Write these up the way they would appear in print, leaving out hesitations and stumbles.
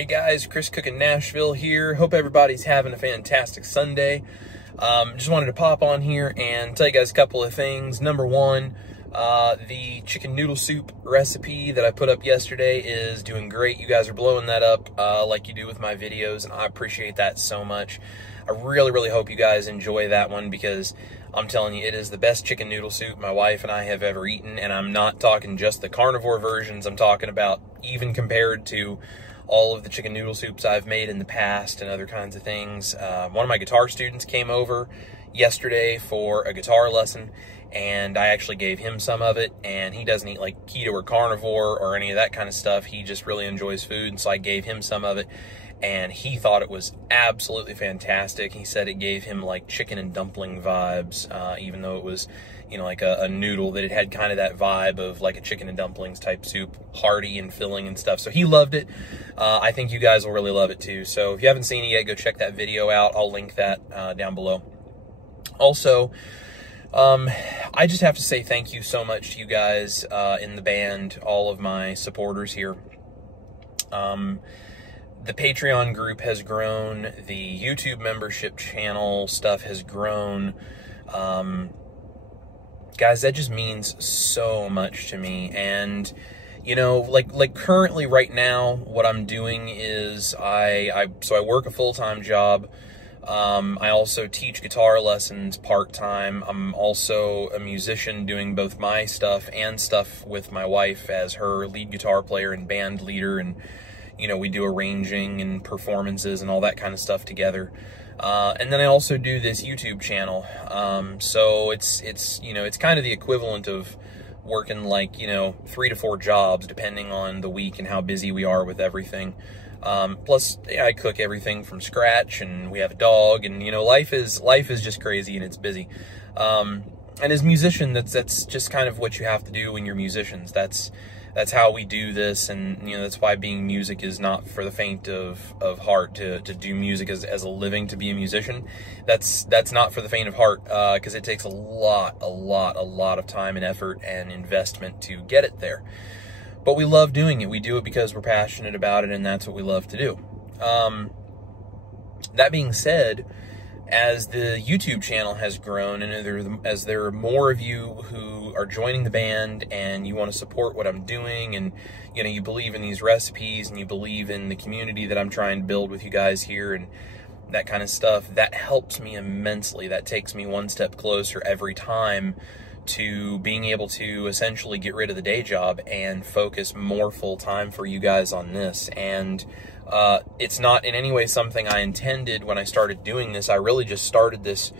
Hey guys, Chris Cook in Nashville here. Hope everybody's having a fantastic Sunday. Just wanted to pop on here and tell you guys a couple of things. Number one, the chicken noodle soup recipe that I put up yesterday is doing great. You guys are blowing that up like you do with my videos, and I appreciate that so much. I really hope you guys enjoy that one, because I'm telling you, it is the best chicken noodle soup my wife and I have ever eaten, and I'm not talking just the carnivore versions. I'm talking about even compared to all of the chicken noodle soups I've made in the past and other kinds of things. One of my guitar students came over yesterday for a guitar lesson, and I actually gave him some of it, and he doesn't eat like keto or carnivore or any of that kind of stuff. He just really enjoys food, and so I gave him some of it, and he thought it was absolutely fantastic. He said it gave him like chicken and dumpling vibes, even though it was, you know, like a noodle, that it had kind of that vibe of like a chicken and dumplings type soup, hearty and filling and stuff. So he loved it. I think you guys will really love it too. So if you haven't seen it yet, go check that video out. I'll link that down below. Also, I just have to say thank you so much to you guys in the band, all of my supporters here. The Patreon group has grown, the YouTube membership channel stuff has grown. Guys, that just means so much to me. And you know, like currently right now, what I'm doing is I work a full-time job. I also teach guitar lessons part-time. I'm also a musician, doing both my stuff and stuff with my wife as her lead guitar player and band leader, and you know, we do arranging and performances and all that kind of stuff together. And then I also do this YouTube channel. So it's you know, it's kind of the equivalent of working like, you know, 3 to 4 jobs depending on the week and how busy we are with everything. Plus, yeah, I cook everything from scratch, and we have a dog, and you know, life is just crazy and it's busy. And as a musician, that's just kind of what you have to do when you're musicians. That's how we do this, and you know, that's why being music is not for the faint of heart. To do music as a living, to be a musician, that's not for the faint of heart, because it takes a lot of time and effort and investment to get it there. But we love doing it. We do it because we're passionate about it, and that's what we love to do. That being said, as the YouTube channel has grown, and as there are more of you who are joining the band and you want to support what I'm doing, and you know, you believe in these recipes and you believe in the community that I'm trying to build with you guys here and that kind of stuff, that helps me immensely. That takes me one step closer every time to being able to essentially get rid of the day job and focus more full time for you guys on this. And it's not in any way something I intended when I started doing this. I really just started this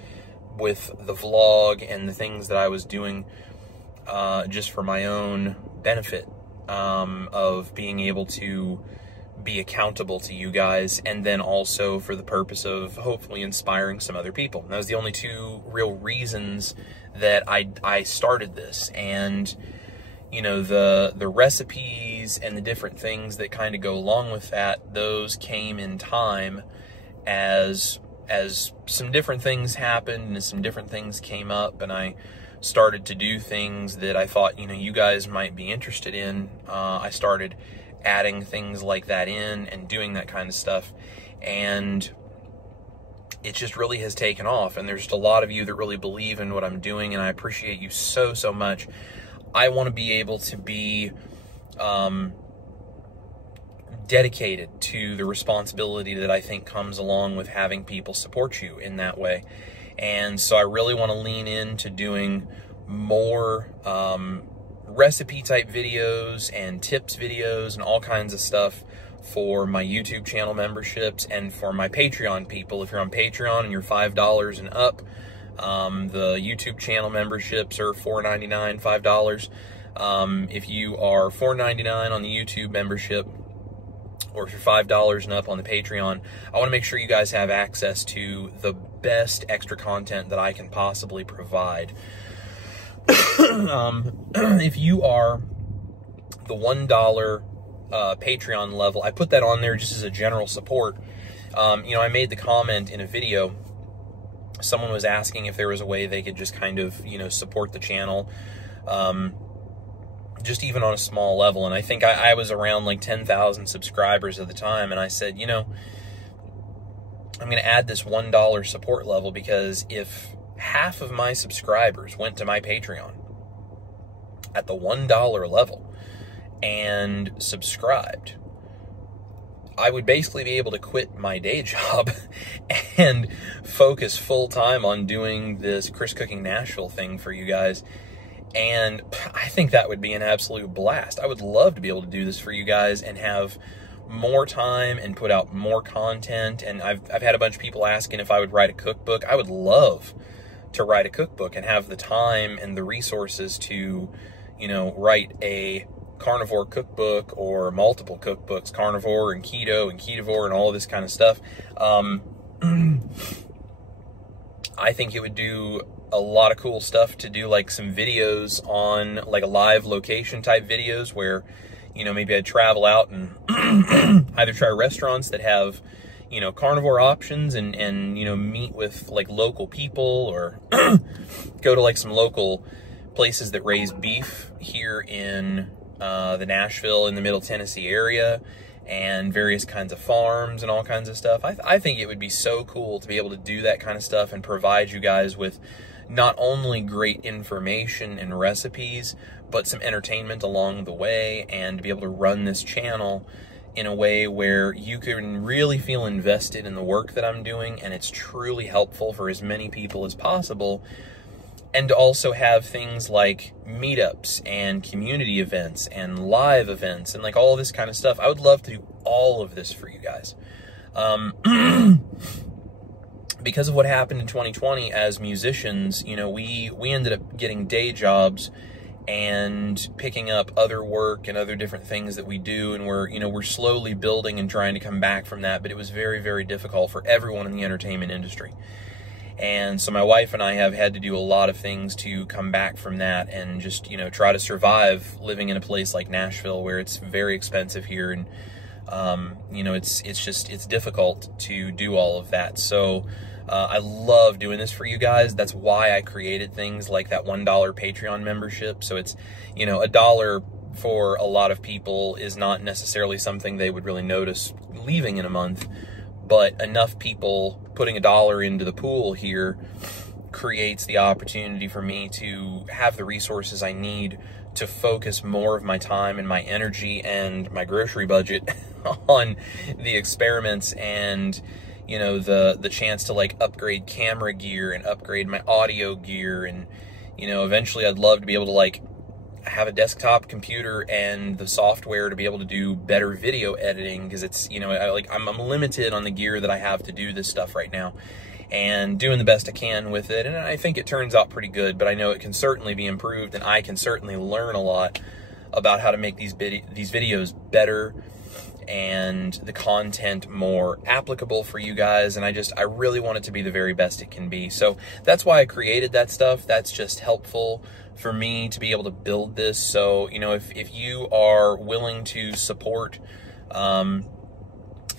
with the vlog and the things that I was doing just for my own benefit, of being able to be accountable to you guys, and then also for the purpose of hopefully inspiring some other people. And that was the only 2 real reasons that I started this. And you know, the recipes and the different things that kind of go along with that, those came in time as some different things happened and some different things came up, and I started to do things that I thought, you know, you guys might be interested in. I started adding things like that in and doing that kind of stuff, and it just really has taken off. And there's just a lot of you that really believe in what I'm doing, and I appreciate you so much. I want to be able to be dedicated to the responsibility that I think comes along with having people support you in that way. And so I really want to lean into doing more recipe type videos and tips videos and all kinds of stuff for my YouTube channel memberships and for my Patreon people. If you're on Patreon and you're $5 and up, the YouTube channel memberships are $4.99, $5. If you are $4.99 on the YouTube membership, or if you're $5 and up on the Patreon, I want to make sure you guys have access to the best extra content that I can possibly provide. If you are the $1 Patreon level, I put that on there just as a general support. You know, I made the comment in a video. Someone was asking if there was a way they could just kind of, you know, support the channel. just even on a small level. And I think I was around like 10,000 subscribers at the time, and I said, you know, I'm going to add this $1 support level, because if half of my subscribers went to my Patreon at the $1 level and subscribed, I would basically be able to quit my day job and focus full time on doing this Chris Cooking Nashville thing for you guys. And I think that would be an absolute blast. I would love to be able to do this for you guys and have more time and put out more content. And I've had a bunch of people asking if I would write a cookbook. I would love to write a cookbook and have the time and the resources to, you know, write a carnivore cookbook or multiple cookbooks, carnivore and keto and ketovore and all of this kind of stuff. I think it would do a lot of cool stuff to do like some videos on like a live location type videos where, you know, maybe I'd travel out and either try restaurants that have, you know, carnivore options and, you know, meet with like local people, or go to like some local places that raise beef here in the Nashville in the Middle Tennessee area, and various kinds of farms and all kinds of stuff. I think it would be so cool to be able to do that kind of stuff and provide you guys with not only great information and recipes, but some entertainment along the way, and to be able to run this channel in a way where you can really feel invested in the work that I'm doing, and it's truly helpful for as many people as possible. And to also have things like meetups and community events and live events and like all this kind of stuff. I would love to do all of this for you guys. Because of what happened in 2020 as musicians, you know, we ended up getting day jobs and picking up other work and other different things that we do. And we're slowly building and trying to come back from that. But it was very, very difficult for everyone in the entertainment industry. And so my wife and I have had to do a lot of things to come back from that and just, you know, try to survive living in a place like Nashville where it's very expensive here. And, you know, it's difficult to do all of that. So I love doing this for you guys. That's why I created things like that $1 Patreon membership. So it's, you know, $1 for a lot of people is not necessarily something they would really notice leaving in a month. But enough people putting $1 into the pool here creates the opportunity for me to have the resources I need to focus more of my time and my energy and my grocery budget on the experiments and, you know, the chance to like upgrade camera gear and upgrade my audio gear. And, you know, eventually I'd love to be able to like have a desktop computer and the software to be able to do better video editing, because it's, you know, I'm limited on the gear that I have to do this stuff right now, and doing the best I can with it. And I think it turns out pretty good, but I know it can certainly be improved, and I can certainly learn a lot about how to make these videos better and the content more applicable for you guys. And I really want it to be the very best it can be. So that's why I created that stuff. That's just helpful for me to be able to build this. So, you know, if you are willing to support the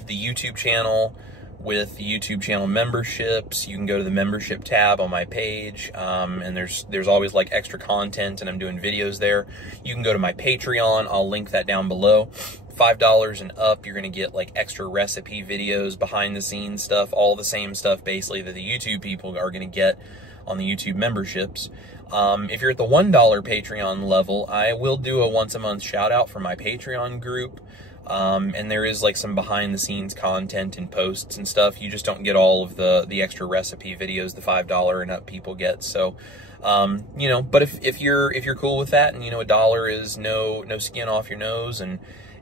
YouTube channel with the YouTube channel memberships, you can go to the membership tab on my page, and there's always like extra content, and I'm doing videos there. You can go to my Patreon. I'll link that down below. $5 and up, you're going to get like extra recipe videos, behind the scenes stuff, all the same stuff basically that the YouTube people are going to get on the YouTube memberships. If you're at the $1 Patreon level, I will do a once a month shout out for my Patreon group. And there is like some behind the scenes content and posts and stuff. You just don't get all of the extra recipe videos the $5 and up people get. So, you know, but if you're cool with that, and, you know, $1 is no skin off your nose,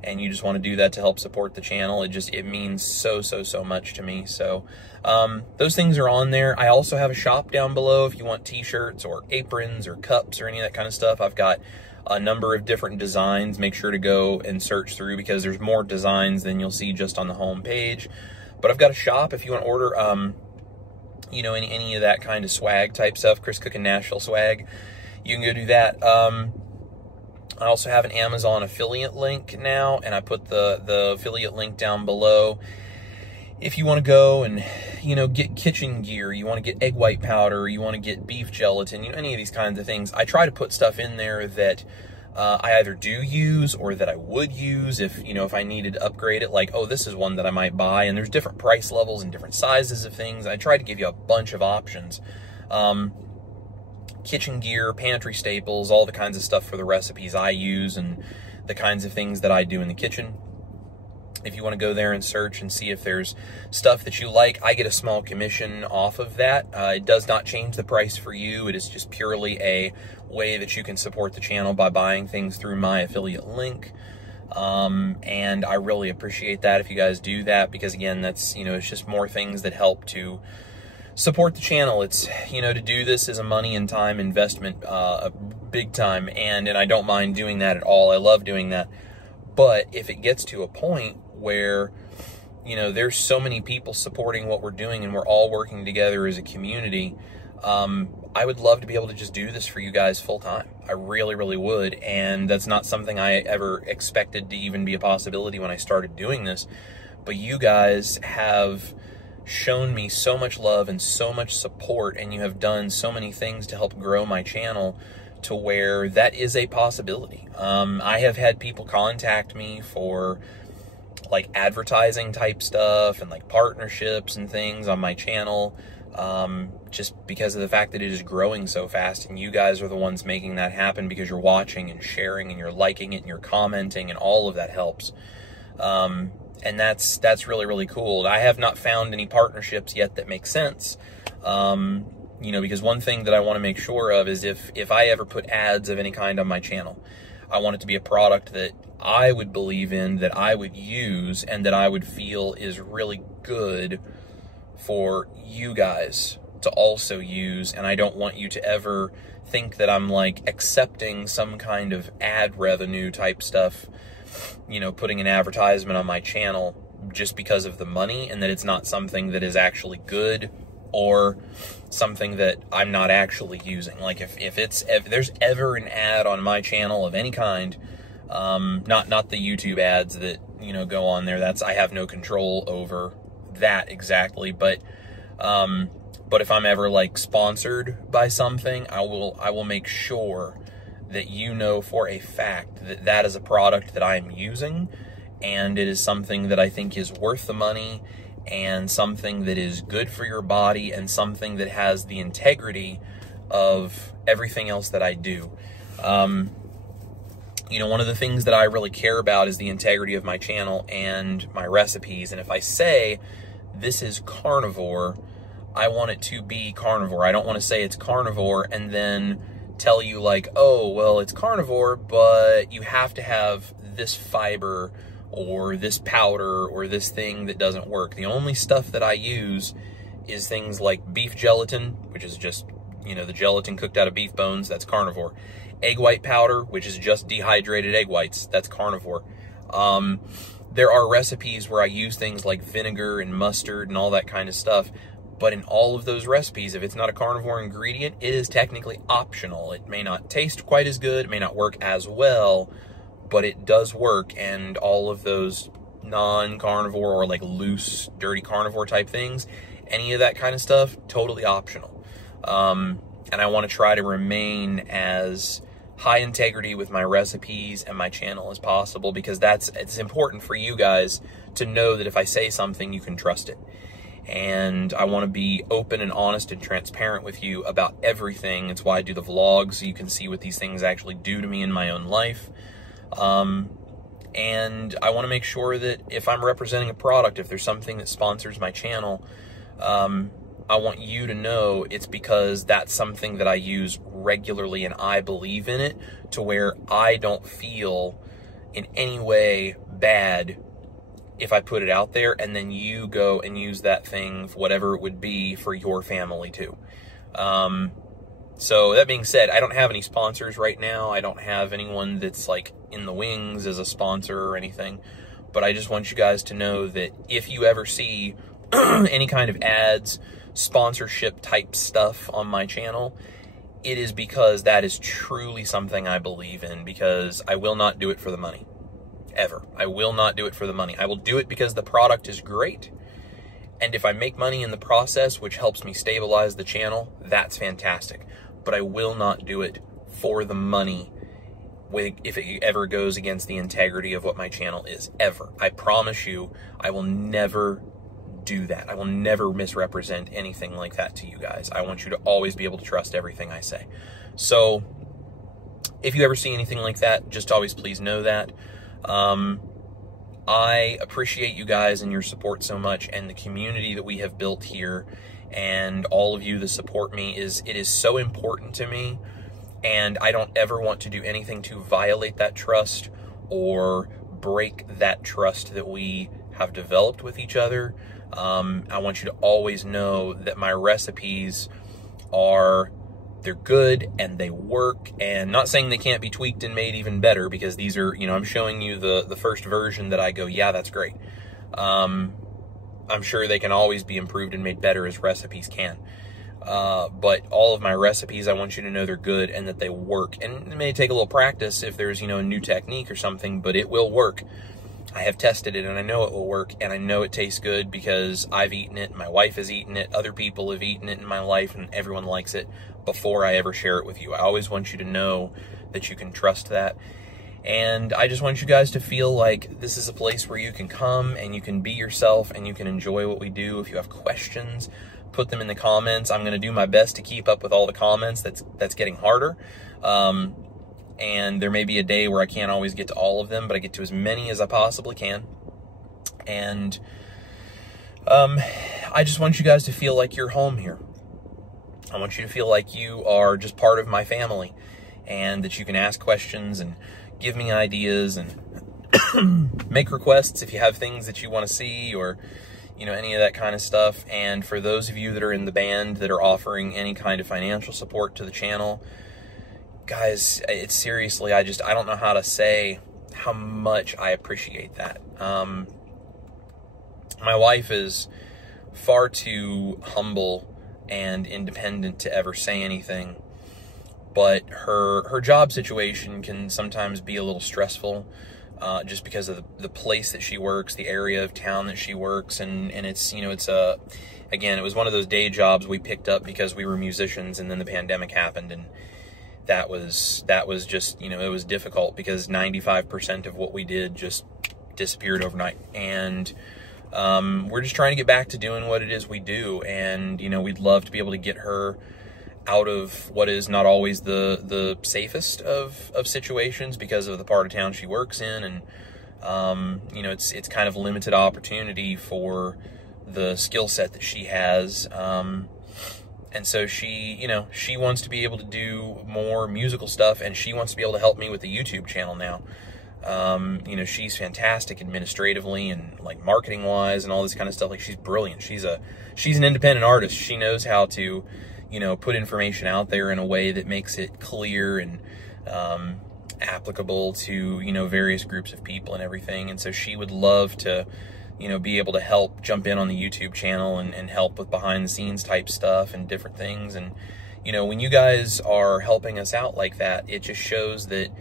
and you just want to do that to help support the channel, it means so much to me. So those things are on there. I also have a shop down below if you want t-shirts or aprons or cups or any of that kind of stuff. I've got a number of different designs. Make sure to go and search through, because there's more designs than you'll see just on the home page. But I've got a shop if you want to order you know, any of that kind of swag type stuff, Chris Cooking Nashville swag, you can go do that. I also have an Amazon affiliate link now, and I put the affiliate link down below. If you want to go and, you know, get kitchen gear, you want to get egg white powder, you want to get beef gelatin, you know, any of these kinds of things, I try to put stuff in there that I either do use or that I would use if, you know, if I needed to upgrade it. Like, oh, this is one that I might buy, and there's different price levels and different sizes of things. I try to give you a bunch of options. Kitchen gear, pantry staples, all the kinds of stuff for the recipes I use and the kinds of things that I do in the kitchen. If you want to go there and search and see if there's stuff that you like, I get a small commission off of that. It does not change the price for you. It is just purely a way that you can support the channel by buying things through my affiliate link. And I really appreciate that if you guys do that, because again, that's, you know, it's just more things that help to support the channel. It's, you know, to do this is a money and time investment, a big time, and I don't mind doing that at all. I love doing that. But if it gets to a point where, you know, there's so many people supporting what we're doing and we're all working together as a community, I would love to be able to just do this for you guys full time. I really, really would. And that's not something I ever expected to even be a possibility when I started doing this. But you guys have shown me so much love and so much support, and you have done so many things to help grow my channel to where that is a possibility. I have had people contact me for like advertising type stuff and like partnerships and things on my channel, just because of the fact that it is growing so fast, and you guys are the ones making that happen because you're watching and sharing and you're liking it and you're commenting, and all of that helps. And that's really, really cool. I have not found any partnerships yet that make sense. You know, because one thing that I want to make sure of is if I ever put ads of any kind on my channel, I want it to be a product that I would believe in, that I would use, and that I would feel is really good for you guys to also use. And I don't want you to ever think that I'm like accepting some kind of ad revenue type stuff, you know, putting an advertisement on my channel just because of the money, and that it's not something that is actually good or something that I'm not actually using. Like if there's ever an ad on my channel of any kind, not the YouTube ads that, you know, go on there, I have no control over that exactly, but if I'm ever like sponsored by something, I will make sure that you know for a fact that that is a product that I am using, and it is something that I think is worth the money, and something that is good for your body, and something that has the integrity of everything else that I do. You know, one of the things that I really care about is the integrity of my channel and my recipes. And if I say this is carnivore, I want it to be carnivore. I don't want to say it's carnivore and then tell you like, oh, well, it's carnivore, but you have to have this fiber or this powder or this thing that doesn't work. The only stuff that I use is things like beef gelatin, which is just, you know, the gelatin cooked out of beef bones, that's carnivore. Egg white powder, which is just dehydrated egg whites, that's carnivore. There are recipes where I use things like vinegar and mustard and all that kind of stuff, but in all of those recipes, if it's not a carnivore ingredient, it is technically optional. It may not taste quite as good, it may not work as well, but it does work. And all of those non-carnivore or like loose, dirty carnivore type things, any of that kind of stuff, totally optional. And I want to try to remain as high integrity with my recipes and my channel as possible, because it's important for you guys to know that if I say something, you can trust it. And I want to be open and honest and transparent with you about everything. It's why I do the vlogs, so you can see what these things actually do to me in my own life. And I want to make sure that if I'm representing a product, if there's something that sponsors my channel, I want you to know it's because that's something that I use regularly and I believe in it, to where I don't feel in any way bad if I put it out there and then you go and use that thing, whatever it would be, for your family too. So that being said, I don't have any sponsors right now. I don't have anyone that's like in the wings as a sponsor or anything, but I just want you guys to know that if you ever see any kind of ads, sponsorship type stuff on my channel, it is because that is truly something I believe in, because I will not do it for the money. Ever. I will not do it for the money. I will do it because the product is great. And if I make money in the process, which helps me stabilize the channel, that's fantastic. But I will not do it for the money if it ever goes against the integrity of what my channel is, ever. I promise you, I will never do that. I will never misrepresent anything like that to you guys. I want you to always be able to trust everything I say. So if you ever see anything like that, just always please know that. I appreciate you guys and your support so much, and the community that we have built here, and all of you that support me, it is so important to me, and I don't ever want to do anything to violate that trust or break that trust that we have developed with each other. I want you to always know that my recipes they're good and they work, and not saying they can't be tweaked and made even better, because these are, I'm showing you the first version that I go, yeah, that's great. I'm sure they can always be improved and made better as recipes can. But all of my recipes, I want you to know they're good and that they work. And it may take a little practice if there's, a new technique or something, but it will work. I have tested it and I know it will work, and I know it tastes good because I've eaten it, my wife has eaten it, other people have eaten it in my life, and everyone likes it before I ever share it with you. I always want you to know that you can trust that. And I just want you guys to feel like this is a place where you can come and you can be yourself and you can enjoy what we do. If you have questions, put them in the comments. I'm going to do my best to keep up with all the comments. That's getting harder. And there may be a day where I can't always get to all of them, but I get to as many as I possibly can. And I just want you guys to feel like you're home here. I want you to feel like you are just part of my family, and that you can ask questions and give me ideas and make requests if you have things that you want to see, or any of that kind of stuff. And for those of you that are in the band that are offering any kind of financial support to the channel, guys, it's seriously, I don't know how to say how much I appreciate that. My wife is far too humble and independent to ever say anything, but her job situation can sometimes be a little stressful, just because of the place that she works, the area of town that she works, and it's, again, it was one of those day jobs we picked up because we were musicians, and then the pandemic happened, and that was just, it was difficult because 95% of what we did just disappeared overnight. And we're just trying to get back to doing what it is we do. And, we'd love to be able to get her out of what is not always the safest of situations because of the part of town she works in. And, it's kind of limited opportunity for the skill set that she has. And so she wants to be able to do more musical stuff, and she wants to be able to help me with the YouTube channel now. She's fantastic administratively and like marketing wise and all this kind of stuff. Like, she's brilliant. She's an independent artist. She knows how to, put information out there in a way that makes it clear and, applicable to, various groups of people and everything. And so she would love to, be able to help jump in on the YouTube channel and help with behind the scenes type stuff and different things. And, when you guys are helping us out like that, it just shows that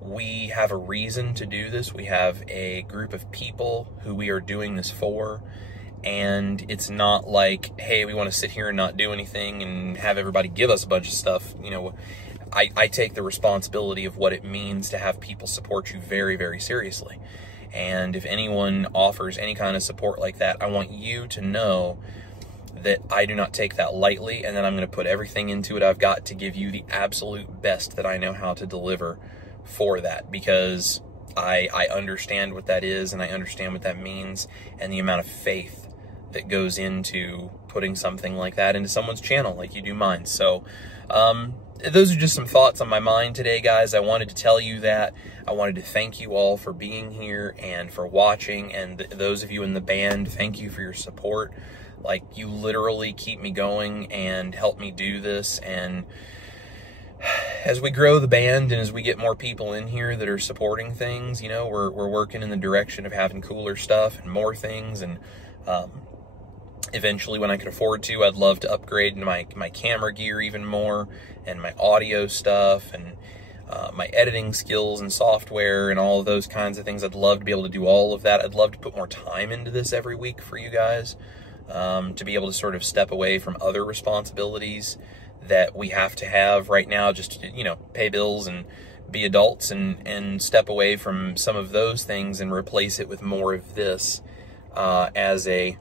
we have a reason to do this. We have a group of people who we are doing this for. And it's not like, hey, we want to sit here and not do anything and have everybody give us a bunch of stuff. I take the responsibility of what it means to have people support you very, very seriously. And if anyone offers any kind of support like that, I want you to know that I do not take that lightly, and that I'm going to put everything into it I've got to give you the absolute best that I know how to deliver for that, because I understand what that is, and I understand what that means, and the amount of faith that goes into putting something like that into someone's channel like you do mine. So, those are just some thoughts on my mind today, guys. I wanted to tell you that. I wanted to thank you all for being here and for watching, and those of you in the band, thank you for your support. Like, you literally keep me going and help me do this. And as we grow the band and as we get more people in here that are supporting things, we're working in the direction of having cooler stuff and more things. And eventually, when I can afford to, I'd love to upgrade my camera gear even more, and my audio stuff, and my editing skills and software and all of those kinds of things. I'd love to be able to do all of that. I'd love to put more time into this every week for you guys, to be able to sort of step away from other responsibilities that we have to have right now, just to, pay bills and be adults and step away from some of those things and replace it with more of this as a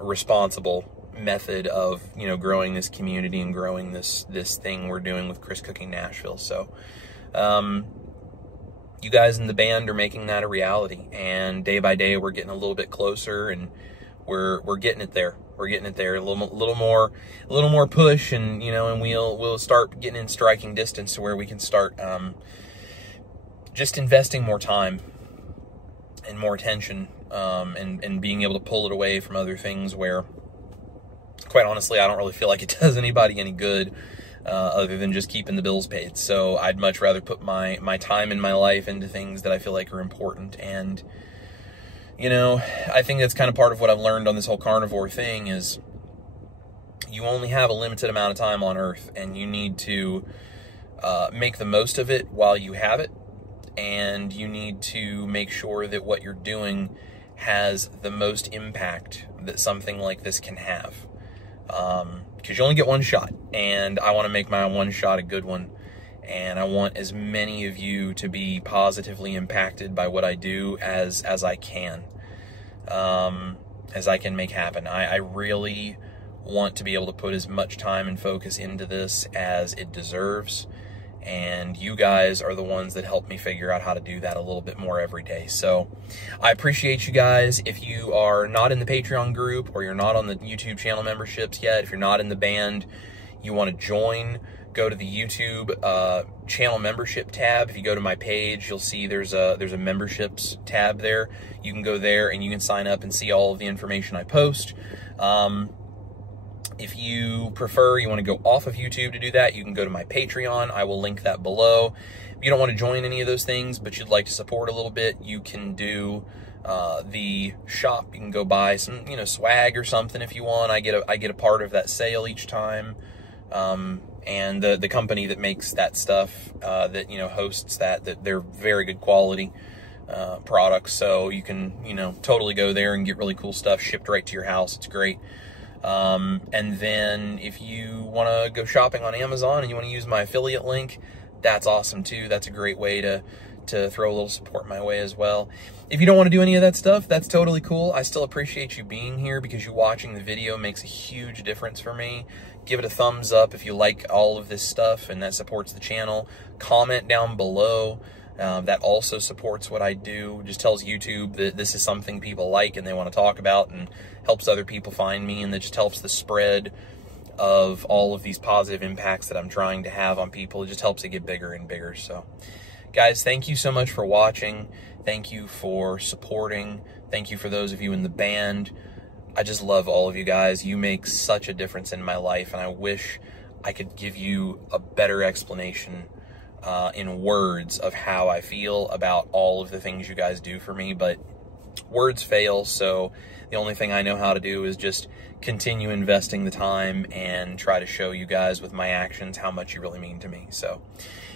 responsible method of, you know, growing this community and growing this thing we're doing with Chris Cooking Nashville. So you guys in the band are making that a reality, and day by day we're getting a little bit closer, and we're getting it there. We're getting it there. A little more push, and, you know, and we'll start getting in striking distance to where we can start just investing more time and more attention, and being able to pull it away from other things where, quite honestly, I don't really feel like it does anybody any good, other than just keeping the bills paid. So I'd much rather put my time and my life into things that I feel like are important. And, you know, I think that's kind of part of what I've learned on this whole carnivore thing is you only have a limited amount of time on Earth, and you need to make the most of it while you have it. And you need to make sure that what you're doing has the most impact that something like this can have. Because you only get one shot, and I want to make my one shot a good one. And I want as many of you to be positively impacted by what I do as I can make happen. I really want to be able to put as much time and focus into this as it deserves. And you guys are the ones that help me figure out how to do that a little bit more every day. So I appreciate you guys. If you are not in the Patreon group, or you're not on the YouTube channel memberships yet, if you're not in the band, you want to join, go to the YouTube channel membership tab. If you go to my page, you'll see there's a memberships tab there. You can go there and you can sign up and see all of the information I post. If you prefer, you want to go off of YouTube to do that, you can go to my Patreon. I will link that below. If you don't want to join any of those things, but you'd like to support a little bit, you can do the shop. You can go buy some, you know, swag or something if you want. I get a part of that sale each time. And the company that makes that stuff, that, you know, hosts that they're very good quality products. So you can, you know, totally go there and get really cool stuff shipped right to your house. It's great. And then if you want to go shopping on Amazon and you want to use my affiliate link, that's awesome too. That's a great way to throw a little support my way as well. If you don't want to do any of that stuff, that's totally cool. I still appreciate you being here, because you watching the video makes a huge difference for me. Give it a thumbs up if you like all of this stuff, and that supports the channel. Comment down below. That also supports what I do. Just tells YouTube that this is something people like and they want to talk about, and helps other people find me, and that just helps the spread of all of these positive impacts that I'm trying to have on people. It just helps it get bigger and bigger. So guys, thank you so much for watching. Thank you for supporting. Thank you for those of you in the band. I just love all of you guys. You make such a difference in my life, and I wish I could give you a better explanation in words of how I feel about all of the things you guys do for me, but words fail. So the only thing I know how to do is just continue investing the time and try to show you guys with my actions how much you really mean to me. So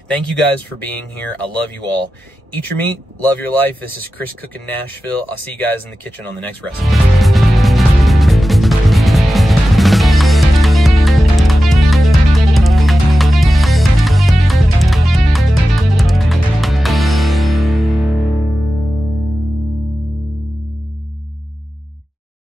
thank you guys for being here. I love you all. Eat your meat, love your life. This is Chris Cooking Nashville. I'll see you guys in the kitchen on the next recipe.